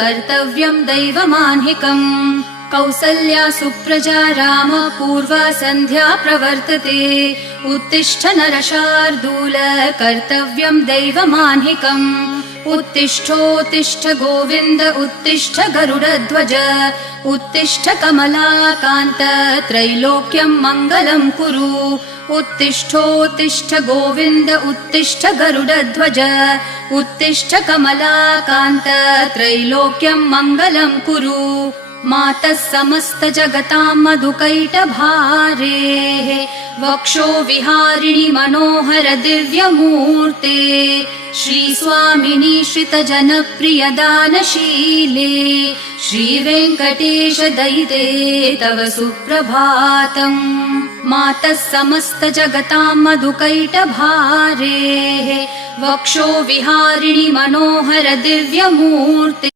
कर्तव्यं दैवमान्हिकम् कौसल्या सुप्रजा राम पूर्वा सन्ध्या प्रवर्तते उत्तिष्ठ नरशार्दूल कर्तव्यं दैवमान्हिकम् उत्तिष्ठोत्तिष्ठ गोविन्द उत्तिष्ठ गरुडध्वज उत्तिष्ठ कमलाकान्त त्रैलोक्यं मङ्गलं कुरु उत्तिष्ठोत्तिष्ठ गोविन्द उत्तिष्ठ गरुडध्वज उत्तिष्ठ कमलाकान्त त्रैलोक्यं मङ्गलं कुरु मातः समस्त जगतां मधुकैटभारेः वक्षो विहारिणि मनोहर दिव्यमूर्ते श्रीस्वामिनि श्रितजनप्रिय दानशीले श्रीवेङ्कटेश दयिते तव सुप्रभातम् मातः समस्त जगतां मधुकैटभारेः वक्षो विहारिणि मनोहर दिव्यमूर्ते